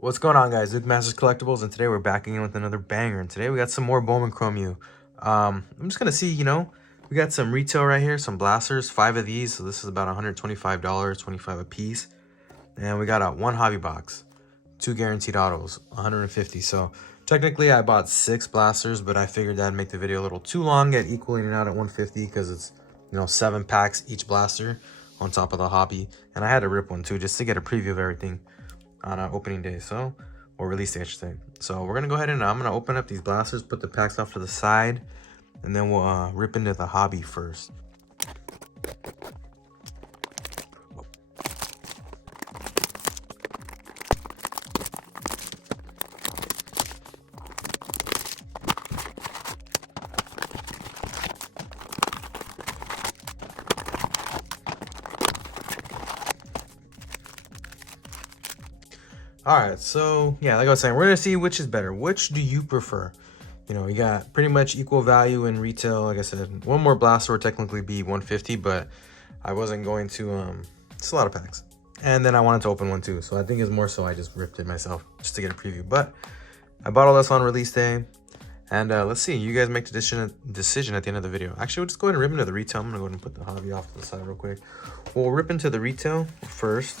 What's going on, guys? Luke Masters Collectibles, and today we're back again with another banger. And today we got some more Bowman Chrome U. I'm just gonna see, we got some retail right here, some blasters, 5 of these. So this is about $125, 25 a piece. And we got a 1 hobby box, 2 guaranteed autos, 150. So technically I bought 6 blasters, but I figured that'd make the video a little too long at equaling it out at 150 because it's 7 packs each blaster on top of the hobby. And I had to rip one too just to get a preview of everything on opening day, or release day, I should say. So we're gonna go ahead and I'm gonna open up these blasters, put the packs off to the side, and then we'll rip into the hobby first. All right, so yeah, like I was saying, we're gonna see which is better. Which do you prefer? You got pretty much equal value in retail. Like I said, one more blaster would technically be 150, but I wasn't going to, it's a lot of packs. And then I wanted to open one too. So I think it's more so I just ripped it myself just to get a preview. But I bought all this on release day. And let's see, you guys make the decision at the end of the video. Actually, we'll just go ahead and rip into the retail. I'm gonna go ahead and put the hobby off to the side real quick. We'll rip into the retail first.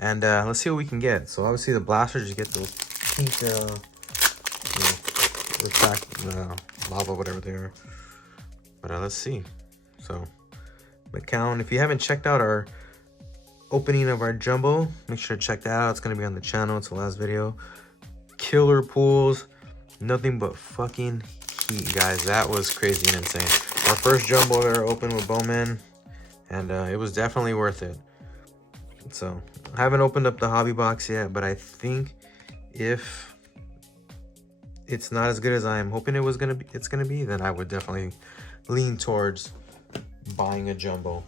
And let's see what we can get. So obviously the blasters, you get those pink, lava, whatever they are. But let's see. So McCown, if you haven't checked out our opening of our jumbo, make sure to check that out. It's gonna be on the channel. It's the last video. Killer pools, nothing but fucking heat, guys. That was crazy and insane. Our first jumbo ever opened with Bowman, and it was definitely worth it. So I haven't opened up the hobby box yet, but I think if it's not as good as I'm hoping it's gonna be, then I would definitely lean towards buying a jumbo.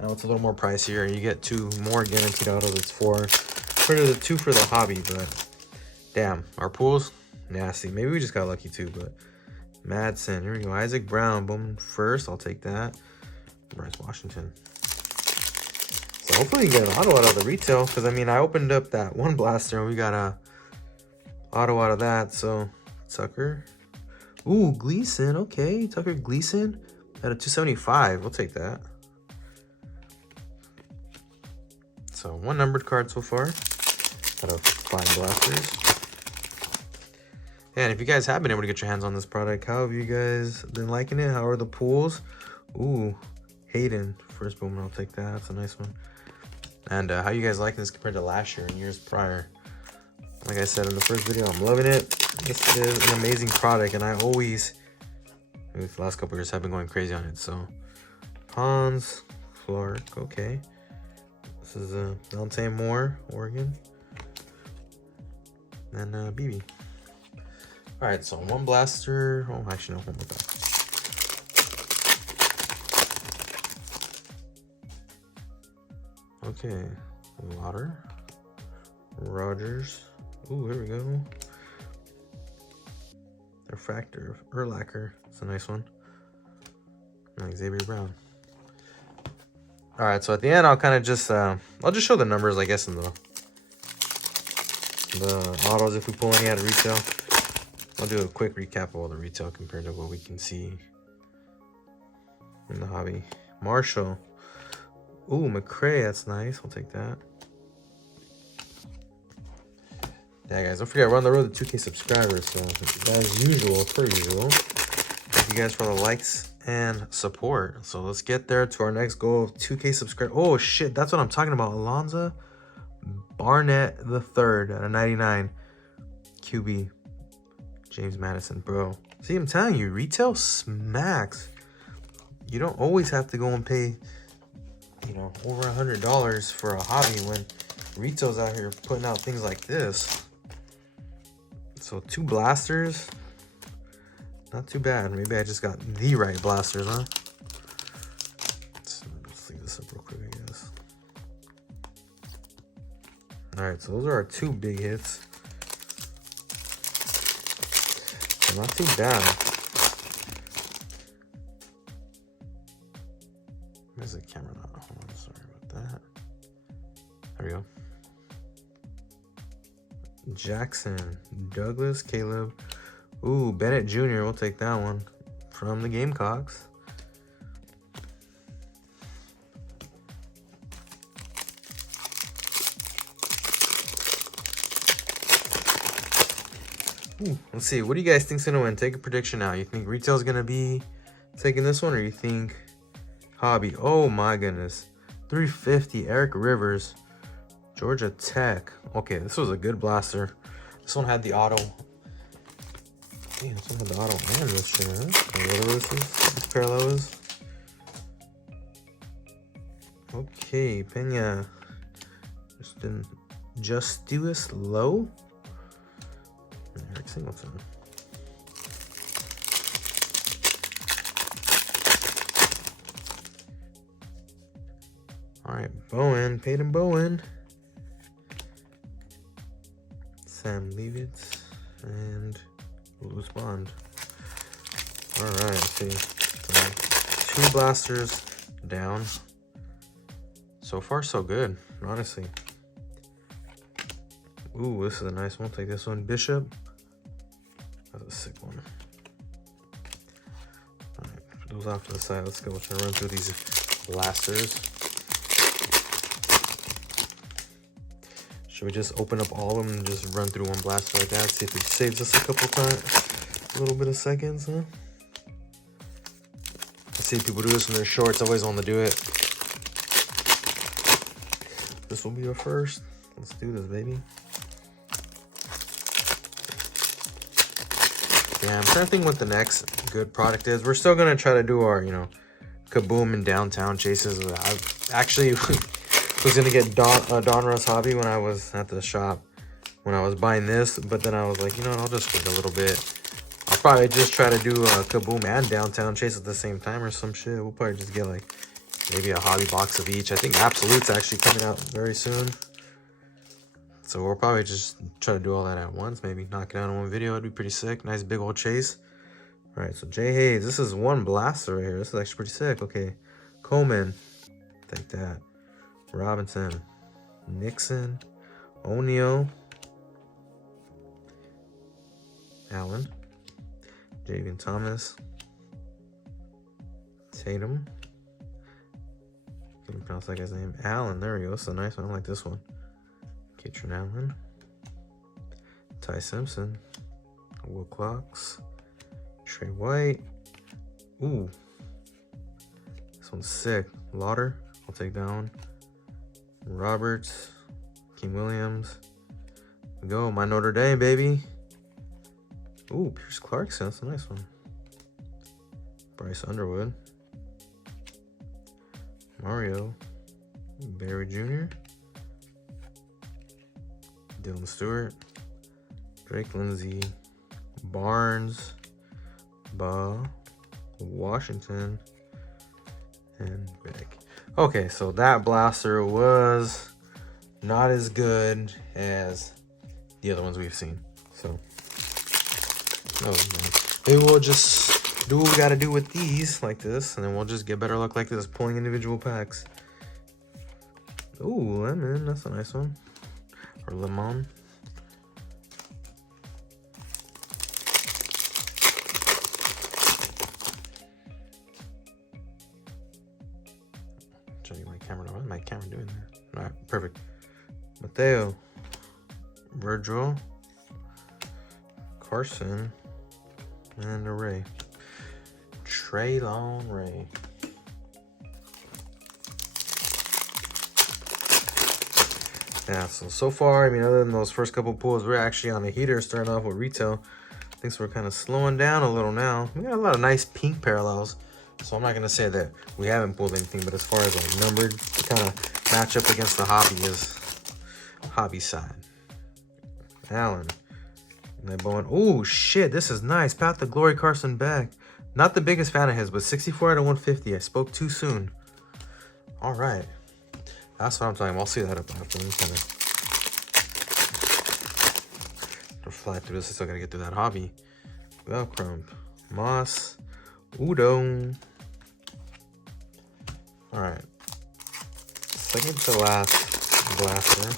I know it's a little more pricier. You get 2 more guaranteed autos. It's 4 for the 2 for the hobby, but damn, our pools nasty. Maybe we just got lucky too, but Madsen, here we go. Isaac Brown, Bowman first. I'll take that. Bryce Washington. So hopefully you get an auto out of the retail, because I mean I opened up that one blaster and we got a auto out of that. So Tucker, ooh, Gleason, okay, Tucker Gleason at a 275. We'll take that. So 1 numbered card so far out of 5 blasters. And if you guys have been able to get your hands on this product, how have you guys been liking it? How are the pools? Ooh, Hayden, first Bowman, I'll take that. That's a nice one. And how you guys liking this compared to last year and years prior? Like I said in the first video, I'm loving it. This is an amazing product, and I always, maybe the last couple years, have been going crazy on it. So, Hans, Clark, okay. This is Dante Moore, Oregon. And BB. All right, so 1 blaster. Oh, actually, no, 1 more blaster. Okay, Water, Rogers. Ooh, here we go. Refractor, Urlacher. It's a nice one. And Xavier Brown. All right, so at the end, I'll kind of just, I'll just show the numbers, I guess, in the autos if we pull any out of retail. I'll do a quick recap of all the retail compared to what we can see in the hobby. Marshall. Ooh, McCray, that's nice. I'll take that. Yeah, guys, don't forget, we're on the road to 2K subscribers. So, as usual, per usual, thank you guys for the likes and support. So, let's get there to our next goal of 2K subscribers. Oh, shit, that's what I'm talking about. Alonzo Barnett III at a 99. QB. James Madison, bro. See, I'm telling you, retail smacks. You don't always have to go and pay, over $100 for a hobby when retail's out here putting out things like this. So 2 blasters, not too bad. Maybe I just got the right blasters, huh? Let's leave this up real quick, I guess. All right, so those are our 2 big hits. So not too bad. Where's the camera now? Hold on, sorry about that. There we go. Jackson, Douglas, Caleb. Ooh, Bennett Jr. We'll take that one from the Gamecocks. Ooh, let's see. What do you guys think's gonna win? Take a prediction now. You think retail's gonna be taking this one, or you think hobby? Oh my goodness, 350. Eric Rivers, Georgia Tech. Okay, this was a good blaster. This one had the auto. Damn, this one had the auto and this shit, huh? Or whatever this parallel is. Okay, Pena. Justice Low. Eric Singleton. All right, Bowen, Peyton Bowen. Sam Leavitt and Louis Bond. All right, let's see. So 2 blasters down. So far, so good, honestly. Ooh, this is a nice one. Take this one. Bishop. That's a sick one. All right, put those off to the side. Let's go. We're gonna run through these blasters. Should we just open up all of them and just run through one blaster like that? See if it saves us a couple times, a little bit of seconds, huh? I see people do this when they're short. It's always on to do it. This will be our first. Let's do this, baby. Yeah, I'm trying to think what the next good product is. We're still gonna try to do our, Kaboom and downtown chases. I actually was gonna get Donruss Hobby when I was at the shop when I was buying this, but then I was like, you know what, I'll just wait a little bit. I'll probably just try to do Kaboom and downtown chase at the same time or some shit. We'll probably just get like maybe a hobby box of each. I think Absolute's actually coming out very soon. So we'll probably just try to do all that at once. Maybe knock it out in one video. It'd be pretty sick. Nice big old chase. All right, so Jay Hayes. This is one blaster right here. This is actually pretty sick. Okay. Coleman. Take that. Robinson. Nixon. O'Neal. Allen. Javian Thomas. Tatum. Can you pronounce that guy's name? Allen. There we go. This is a nice one. I like this one. Katrin Allen, Ty Simpson, Will Clocks, Trey White. Ooh, this one's sick. Lauder, I'll take that one. Roberts, King Williams. Go, my Notre Dame, baby. Ooh, Pierce Clarkson, that's a nice one. Bryce Underwood, Mario, Barry Jr., Dylan Stewart, Drake Lindsay, Barnes, Washington, and Beck. Okay, so that blaster was not as good as the other ones we've seen. So, maybe we'll just do what we gotta do with these like this, and then we'll just get better luck like this, pulling individual packs. Ooh, lemon, that's a nice one. Or lemon. Show you my camera. What is my camera doing there? All right, perfect. Mateo, Virgil, Carson, and a Ray. Traylon Ray. Yeah, so far, I mean, other than those first couple pulls, we're actually on the heater starting off with retail. Things we're kind of slowing down a little now. We got a lot of nice pink parallels, so I'm not going to say that we haven't pulled anything, but as far as like numbered, kind of match up against the hobby side. Allen. And then Bowen. Oh, shit, this is nice. Path to Glory, Carson Beck. Not the biggest fan of his, but 64 out of 150. I spoke too soon. All right. That's what I'm talking about. I'll see that up after. I'm kind of fly through this. I still gotta get through that hobby. Velcrum, Moss, Udo. All right. Second to last blaster.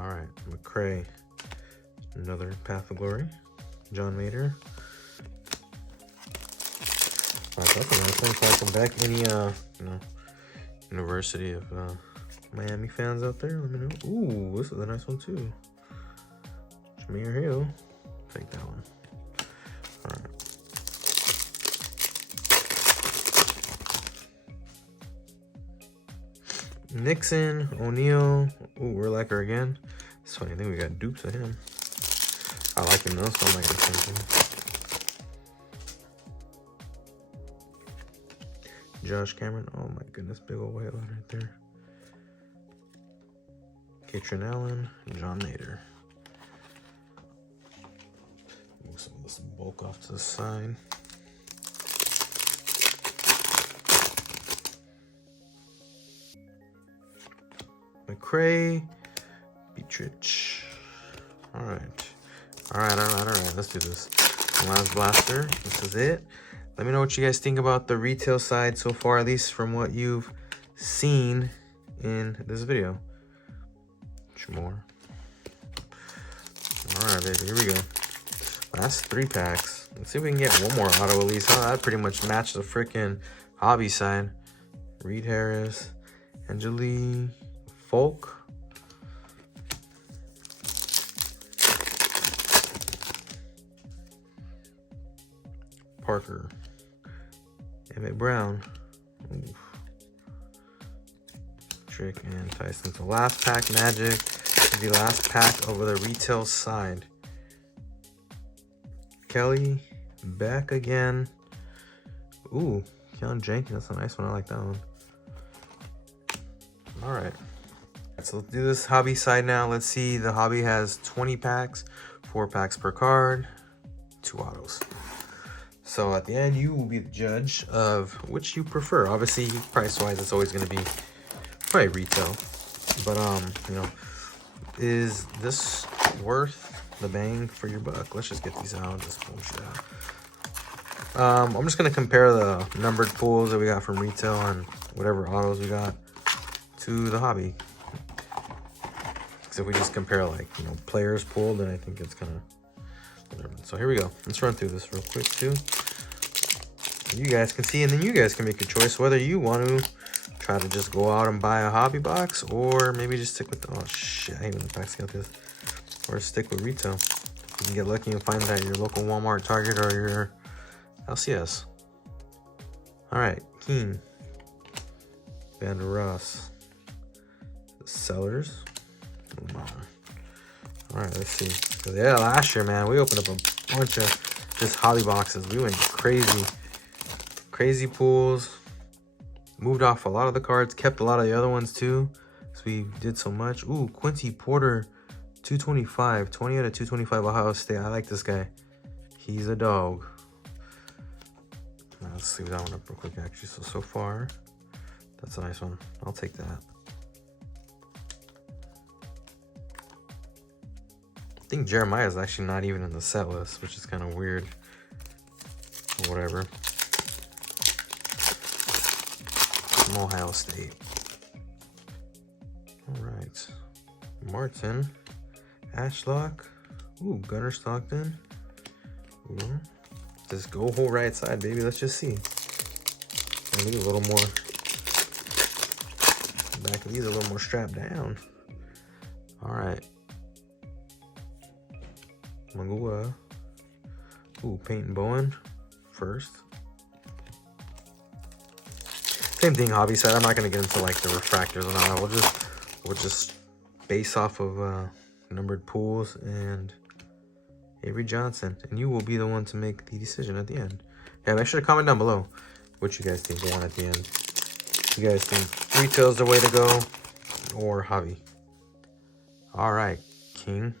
All right, McCray. Another Path of Glory. John Mater. That's a nice one. Welcome back. Any you know, University of Miami fans out there? Let me know. Ooh, this is a nice one too. Jameer Hill. Take that one. All right. Nixon, O'Neal. Ooh, Urlacher again. It's funny, I think we got dupes of him. I like him though, so I'm not gonna change him. Josh Cameron. Oh my goodness, big old white line right there. Katrin Allen, John Nader. Move some of this bulk off to the side. McCray, Beatrich. All right. Let's do this. Last blaster. This is it. Let me know what you guys think about the retail side so far, at least from what you've seen in this video. More. All right, baby. Here we go. Last 3 packs. Let's see if we can get one more auto at least. Huh? That pretty much matched the freaking hobby side. Reed Harris, Angeli, Folk. Parker. Emmett Brown. Oof. Trick and Tyson. So last pack, Magic. The last pack over the retail side. Kelly. Back again. Ooh. Keon Jenkins. That's a nice one. I like that one. All right. So let's do this hobby side now. Let's see. The hobby has 20 packs. 4 packs per card. 2 autos. So at the end, you will be the judge of which you prefer. Obviously, price-wise, it's always going to be probably retail. But, you know, is this worth the bang for your buck? Let's just get these out. Just pull shit out. I'm just going to compare the numbered pulls that we got from retail and whatever autos we got to the hobby. Because if we just compare, like, you know, players pulled, then I think it's kind of... So here we go. Let's run through this real quick too. You guys can see, and then you guys can make a choice whether you want to try to just go out and buy a hobby box, or maybe just stick with the, oh shit, I hate when the packs got this, or stick with retail. You can get lucky and find that at your local Walmart, Target, or your LCS. All right, Keen, Vander Ross, Sellers, Lamar. All right, let's see. Cause yeah, last year, man, we opened up a bunch of just hobby boxes. We went crazy pools. Moved off a lot of the cards. Kept a lot of the other ones too. Cause we did so much. Ooh, Quincy Porter, 225. 20 out of 225 Ohio State. I like this guy. He's a dog. Let's leave that one up real quick, actually. So far, that's a nice one. I'll take that. I think Jeremiah is actually not even in the set list, which is kind of weird. Whatever. From Ohio State. All right. Martin. Ashlock. Ooh, Gunnar Stockton. Ooh. Just go whole right side, baby. Let's just see. Maybe a little more. Back of these a little more strapped down. All right. Magua. Ooh, Peyton Bowen first. Same thing, hobby side. I'm not gonna get into like the refractors and all that. We'll just base off of numbered pools and Avery Johnson, and you will be the one to make the decision at the end. Yeah, make sure to comment down below what you guys think the one at the end. You guys think retail's the way to go or hobby? All right, King.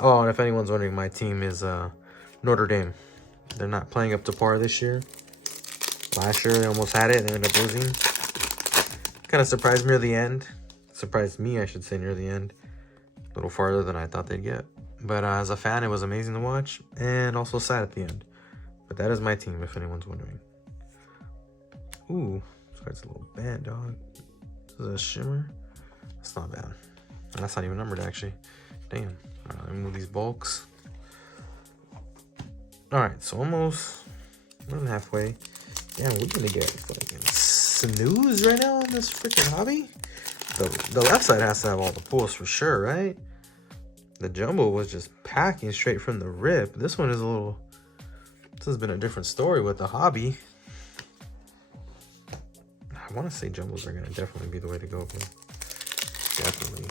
Oh, and if anyone's wondering, my team is Notre Dame. They're not playing up to par this year. Last year, they almost had it and they ended up losing. Kind of surprised me near the end. Surprised me, I should say, near the end. A little farther than I thought they'd get. But as a fan, it was amazing to watch. And also sad at the end. But that is my team, if anyone's wondering. Ooh, this guy's a little bad, dog. This is a shimmer. It's not bad. That's not even numbered, actually. Damn. All right, let me move these bulks. All right, so almost more than halfway. Damn, we're gonna get fucking snooze right now on this freaking hobby. The left side has to have all the pulls for sure, right? The jumbo was just packing straight from the rip. This one is a little... This has been a different story with the hobby. I want to say jumbos are going to definitely be the way to go, bro. Definitely.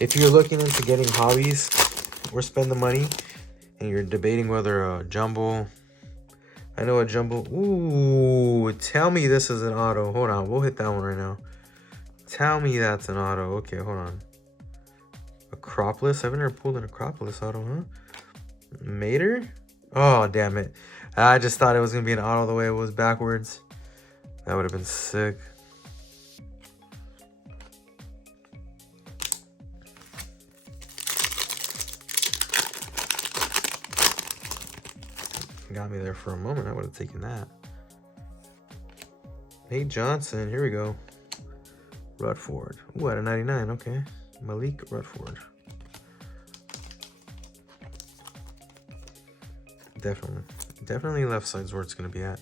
If you're looking into getting hobbies or spend the money and you're debating whether a jumbo... I know a jumbo... Ooh, tell me this is an auto. Hold on, we'll hit that one right now. Tell me that's an auto. Okay, hold on. Acropolis? I've never pulled an Acropolis auto, huh? Mater? Oh, damn it. I just thought it was going to be an auto the way it was backwards. That would have been sick. Got me there for a moment. I would have taken that. Nate Johnson. Here we go. Rutford. Ooh, at a 99. Okay. Malik Rutford. Definitely left side's where it's going to be at.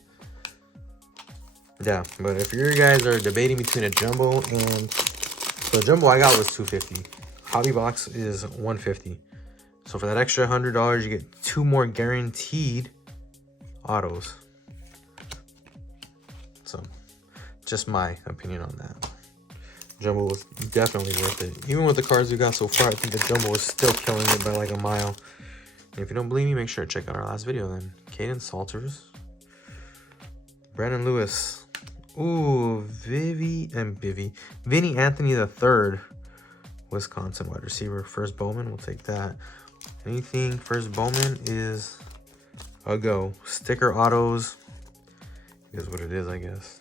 Yeah, but if you guys are debating between a jumbo and... So the jumbo I got was $250. Hobby box is $150. So for that extra $100, you get 2 more guaranteed autos. So, just my opinion on that. Jumbo was definitely worth it. Even with the cards we got so far, I think the jumbo is still killing it by like a mile. And if you don't believe me, make sure to check out our last video then. Caden Salters. Brandon Lewis. Ooh, Vinny Anthony III. Wisconsin wide receiver. First Bowman, we'll take that. Anything first Bowman is a go. Sticker autos is what it is, I guess.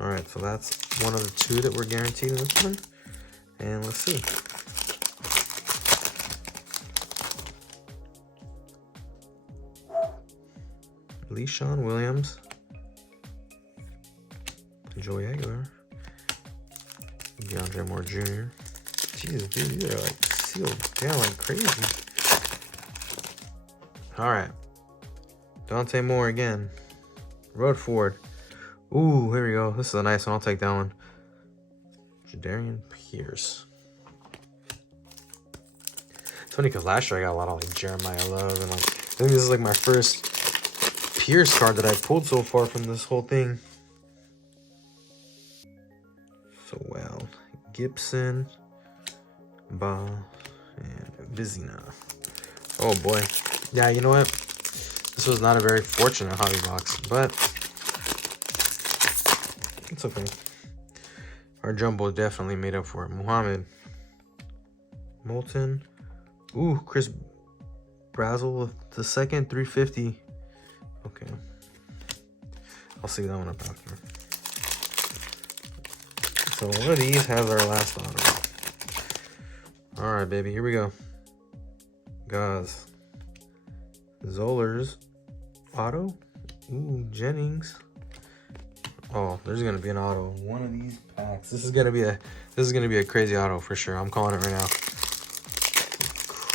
All right, so that's one of the 2 that we're guaranteed in this one. And let's see. Le'Shawn Williams. Joey Aguilar. DeAndre Moore Jr. Jesus, dude, these are like sealed down like crazy. All right. Dante Moore again. Rutford. Ooh, here we go. This is a nice one. I'll take that one. Jadarian Pierce. It's funny because last year I got a lot of like Jeremiah Love and like I think this is like my first Pierce card that I've pulled so far from this whole thing. So well, Gibson, Ba, and Vizina. Oh boy. Yeah, you know what? This was not a very fortunate hobby box, but it's okay. Our jumbo definitely made up for it. Muhammad. Moulton. Ooh, Chris Brazel with the second 350. Okay. I'll see that one up after. So one of these has our last auto. Alright, baby, here we go. Gauze. Zollers. Auto. Ooh, Jennings. Oh, there's gonna be an auto. One of these packs. This is gonna be a crazy auto for sure. I'm calling it right now.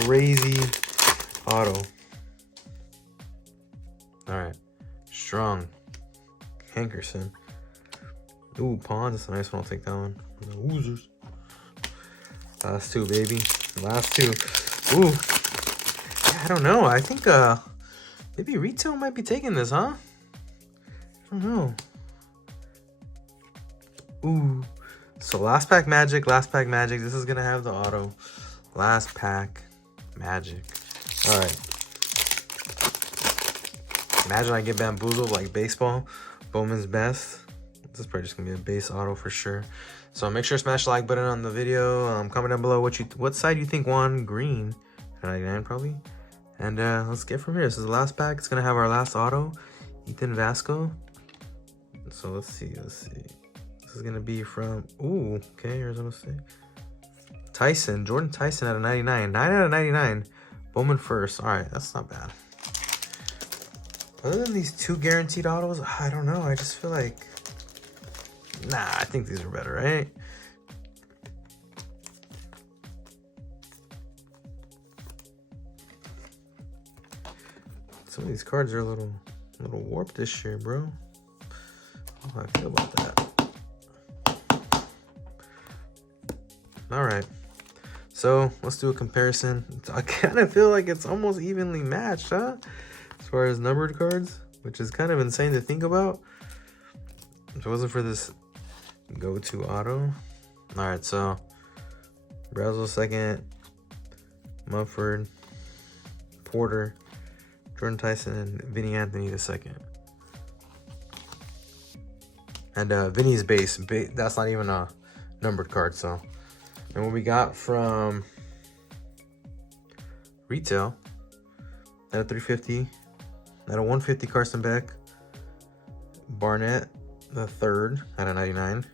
Crazy auto. Alright. Strong. Hankerson. Ooh, Pawns. That's a nice one. I'll take that one. The Woozers. Last 2, baby. Last 2. Ooh. Yeah, I don't know. I think maybe retail might be taking this, huh? I don't know. Ooh. So last pack magic, last pack magic. This is gonna have the auto. Last pack magic. Alright. Imagine I get bamboozled like baseball. Bowman's best. This is probably just gonna be a base auto for sure. So make sure to smash the like button on the video. Comment down below what side you think won. Green. 99 probably. And let's get from here. This is the last pack. It's gonna have our last auto. Ethan Vasco. So let's see. This is gonna be from okay, Arizona State. Tyson, Jordan Tyson out of 99. 9 out of 99. Bowman first. Alright, that's not bad. Other than these 2 guaranteed autos, I don't know. I just feel like, nah, I think these are better, right? Some of these cards are a little warped this year, bro. How do I feel about that? All right. So let's do a comparison. I kind of feel like it's almost evenly matched, huh? As far as numbered cards, which is kind of insane to think about. If it wasn't for this go-to auto. All right, so Brazel second, Mumford, Porter, Jordan Tyson, and Vinny Anthony the second. And Vinny's base, that's not even a numbered card, so. And what we got from retail at a 350, at a 150 Carson Beck, Barnett the third at a 99,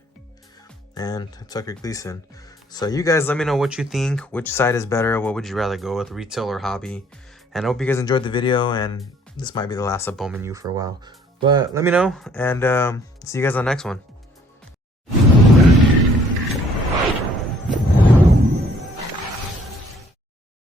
and Tucker Gleason. So you guys let me know what you think, which side is better, what would you rather go with, retail or hobby. And I hope you guys enjoyed the video, and this might be the last of Bowman U for a while. But let me know, and see you guys on the next one.